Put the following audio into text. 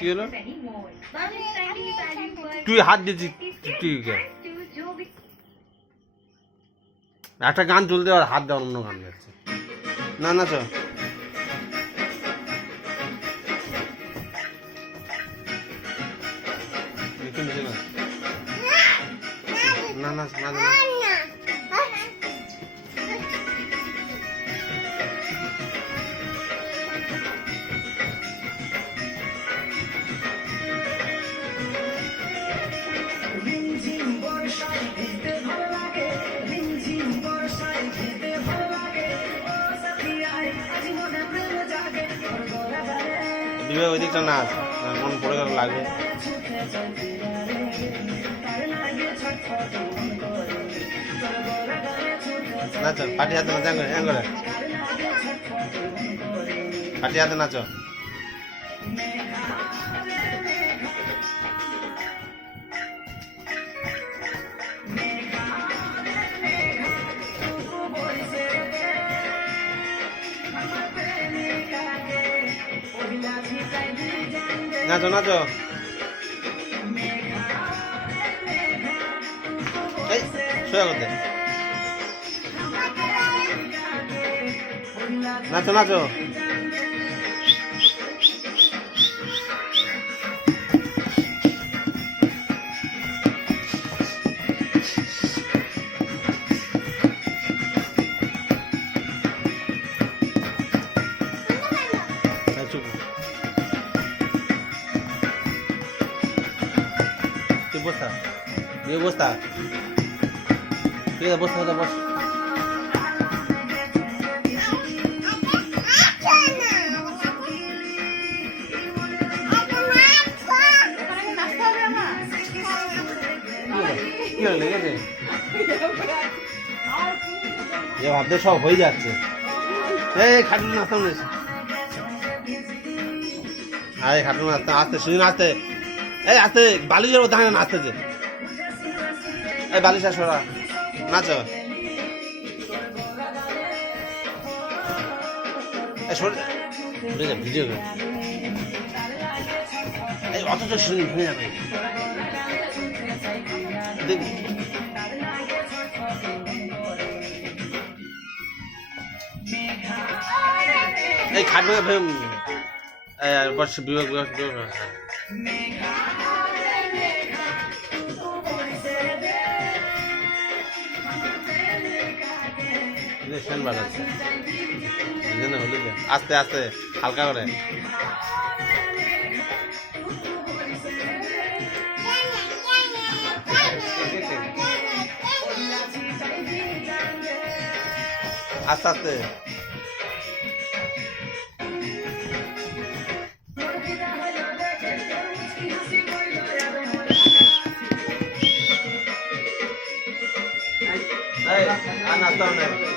কি হলো? তুই হাত দিয়েছি তুই একটা গান চলতে আর হাত দেওয়ার অন্য গান যাচ্ছে না না চ না না না না দিবে ওই দিকটা নাচ মন পড়ে গেল লাগবে নাচো পাটি হাতে নাচ করে পাটি হাতে নাচো নাচো নাচো এই সোজা করতে নাচো নাচো বসা দিয়ে বসা ঠিক আছে বস বস কি হলো লেগেছে ভাবতে সব হয়ে যাচ্ছে এই খাটুন নাচতাম আরে খাটুন নাচতাম আসতে শুধু আসতে এই আসতে বালিশের মধ্যে হাঁটে নাচতেছে এই বালিশ আসরা নাচো ভিডিও এই অথচ শুনি ভুলে যাবে এই খাটবে বর্ষ বিভাগ আস্তে আস্তে হালকা করে আস্তে আস্তে নাচতাম না